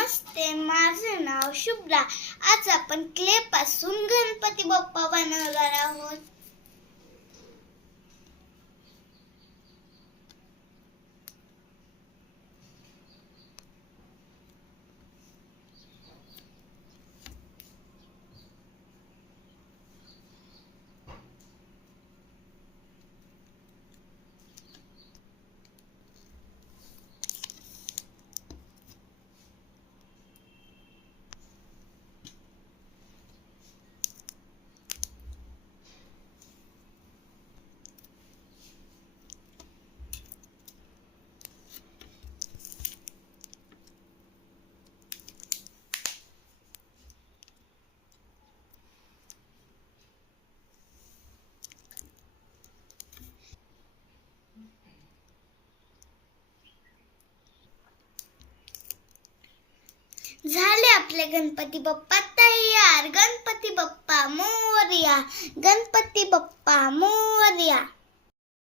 नमस्ते, माझं नाव शुभ्रा. आज आपण क्ले पासून गणपती बाप्पा बनवणार आहोत. झाले आपले गणपती बाप्पा तयार. गणपती बाप्पा मोरया. गणपती बाप्पा मोरया.